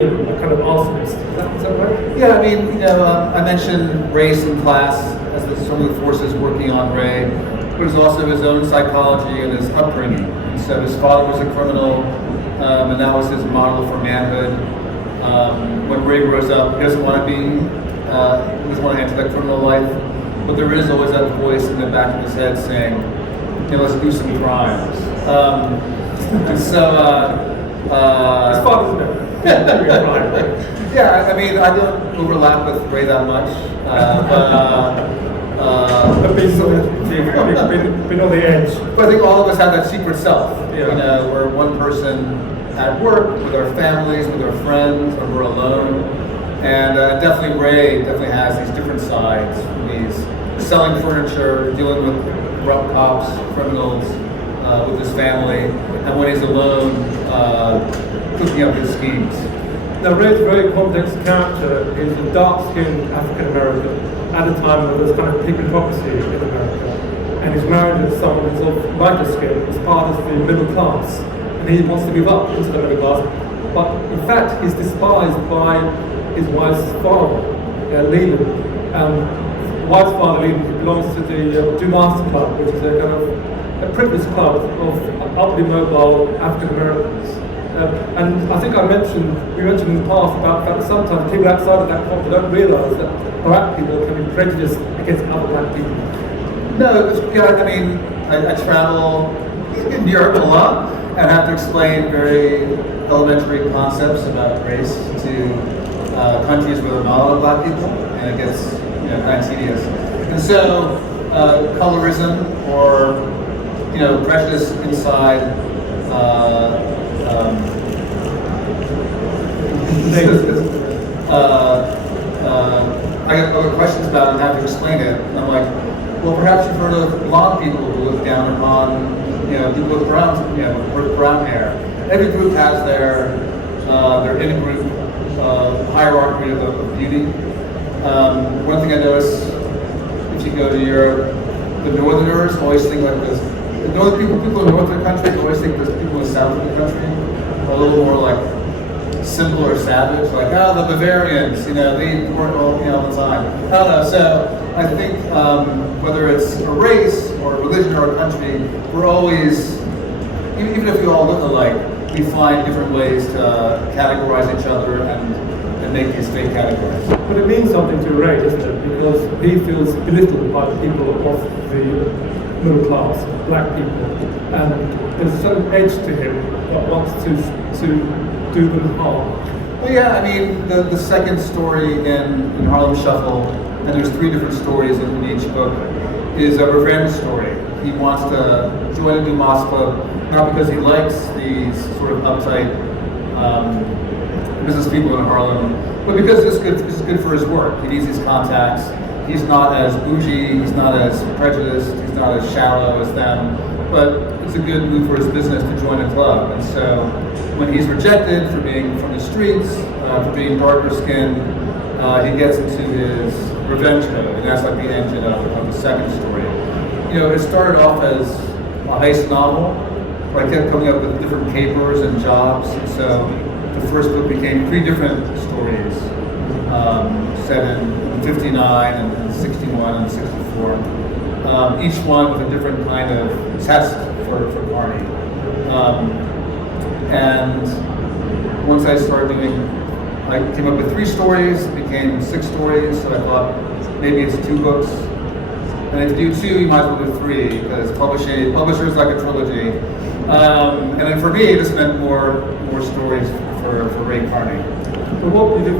a kind of arsonist. Is that right? Yeah, I mean, I mentioned race and class as some of the forces working on Ray, but it's also his own psychology and his upbringing. And so his father was a criminal, and that was his model for manhood. When Ray grows up, he doesn't want to enter that criminal life, but there is always that voice in the back of his head saying, let's do some crimes. And so, his father's never. Yeah, I mean, I don't overlap with Ray that much, but been on the edge. But I think all of us have that secret self, Yeah. We're one person at work, with our families, with our friends, or we're alone. And definitely Ray definitely has these different sides. He's selling furniture, dealing with corrupt cops, criminals, with his family, and when he's alone, cooking up his schemes. Now, Ray's a very complex character. He's a dark-skinned African-American at a time when there's kind of plutocracy in America. And he's married to someone who's of lighter skin, as part of the middle class. And he wants to move up into the middle class. But in fact, he's despised by his wife's father, Leland. Wife's father, Leland, belongs to the Dumas Club, which is a kind of a privileged club of upwardly mobile African-Americans. And I think we mentioned in the past about the fact that sometimes people outside of that culture don't realise that black people can be prejudiced against other black people. No, I mean, I travel in Europe a lot and have to explain very elementary concepts about race to countries where there are not a lot of black people, and it gets kind of tedious. And so, colorism or prejudice inside. I get other questions about it and have to explain it. And I'm like, well, perhaps you've heard of blonde people who look down upon, people with brown hair. Every group has their in-group hierarchy of beauty. One thing I notice, if you go to Europe, the Northerners always think like this. The northern people in the north of the country always think there's people in the south of the country are a little more like simple or savage, like the Bavarians, they work all the time. I don't know. So I think whether it's a race or a religion or a country, we're always, even if we all look alike, we find different ways to categorize each other and make these fake categories. But it means something to Ray, doesn't it? Because he feels belittled by the people of the middle class, black people, and there's a certain edge to him that wants to do them harm. Well, yeah, I mean, the second story in Harlem Shuffle, and there's 3 different stories in each book, is a revenge story. He wants to join a Dumas Club, not because he likes these sort of uptight business people in Harlem, but because it's good for his work. He needs these contacts. He's not as bougie, he's not as prejudiced, he's not as shallow as them, but it's a good move for his business to join a club. And so when he's rejected for being from the streets, for being darker skinned, he gets into his revenge mode, and that's like the engine of the second story. It started off as a heist novel, where I kept coming up with different capers and jobs, and so the first book became 3 different stories, set in 59 and 61 and 64. Each one with a different kind of test for Barney. And once I came up with 3 stories, it became 6 stories, so I thought maybe it's 2 books. And if you do 2, you might as well do 3, because publishers like a trilogy. And then for me, this meant more stories for Ray Carney. But what you did